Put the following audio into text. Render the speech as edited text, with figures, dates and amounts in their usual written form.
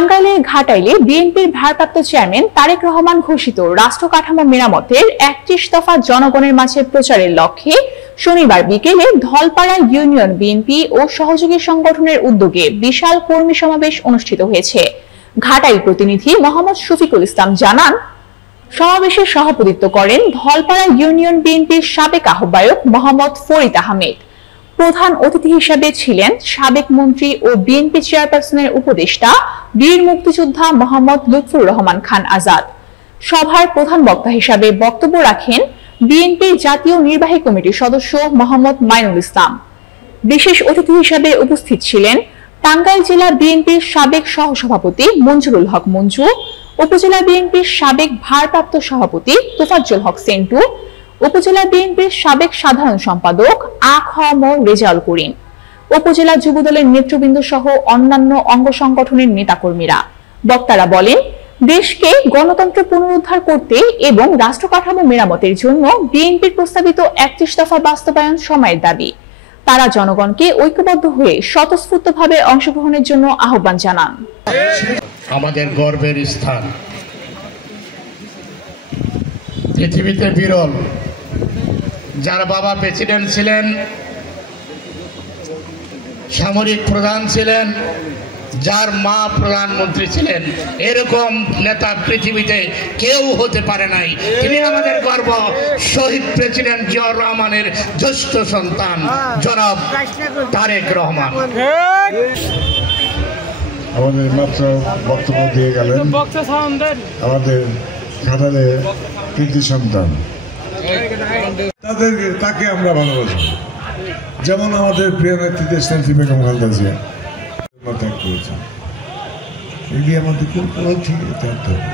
টাঙ্গাইলের ঘাটাইলে বিএনপির ভারপ্রাপ্ত চেয়ারম্যান তারেক রহমান ঘোষিত রাষ্ট্র কাঠামো মেরামতের ৩১ দফা জনগণের মাঝে প্রচারের লক্ষ্যে শনিবার বিকেলে ধলপাড়া ইউনিয়ন বিএনপি ও সহযোগী সংগঠনের উদ্যোগে বিশাল কর্মী সমাবেশ অনুষ্ঠিত হয়েছে। ঘাটাইল প্রতিনিধি মোহাম্মদ শফিকুল ইসলাম জানান, সমাবেশে সভাপতিত্ব করেন ধলপাড়া ইউনিয়ন বিএনপির সাবেক আহ্বায়ক মোহাম্মদ ফরিদ আহমেদ। প্রধান অতিথি হিসেবে ছিলেন সাবেক মন্ত্রী ও বিএনপি চেয়ারপারসনের উপদেষ্টা বীর মুক্তিযোদ্ধা মোহাম্মদ লুৎফুর রহমান খান আজাদ। সভার প্রধান বক্তা হিসেবে বক্তব্য রাখেন বিএনপির জাতীয় নির্বাহী কমিটির সদস্য মোহাম্মদ মাইনুল ইসলাম। বিশেষ অতিথি হিসেবে উপস্থিত ছিলেন টাঙ্গাইল জেলা বিএনপির সাবেক সহসভাপতি মঞ্জুরুল হক মঞ্জু, উপজেলা বিএনপির সাবেক ভারপ্রাপ্ত সভাপতি তোফাজ্জল হক সেন্টু, উপজেলা বিএনপির সাবেক সাধারণ সম্পাদক আ.খ.ম. রেজাউল করিম, উপজেলা যুবদলের নেতৃবৃন্দ সহ অন্যান্য অঙ্গ সংগঠনের নেতাকর্মীরা। বক্তারা বলেন, দেশকে গণতন্ত্র পুনরুদ্ধার করতে এবং রাষ্ট্র কাঠামো মেরামতের জন্য বিএনপির প্রস্তাবিত ৩১ দফা বাস্তবায়ন সময়ের দাবি। তারা জনগণকে ঐক্যবদ্ধ হয়ে স্বতঃস্ফূর্তভাবে অংশগ্রহণের জন্য আহ্বান জানান। আমাদের গর্বের স্থান, পৃথিবীতে বিরল। যার বাবা প্রেসিডেন্ট ছিলেন, সামরিক প্রধান ছিলেন, যার মা প্রধানমন্ত্রী ছিলেন, এরকম নেতা পৃথিবীতে কেউ হতে পারে নাই। তিনি আমাদের গর্ব। শহীদ প্রেসিডেন্ট জিয়াউর রহমানের জ্যেষ্ঠ সন্তান জনাব তারেক রহমান আমাদের মাত্র বক্তব্য দিয়ে গেলেন। আমাদের ঘাটালের কৃতি সন্তান, তাকে আমরা ভালোবাসি। যেমন আমাদের প্রিয় নেত্রী দেশনেত্রী বেগম খালেদা জিয়া ত্যাগ করেছেন, এগুলি আমাদের ঠিক থাকতে হবে।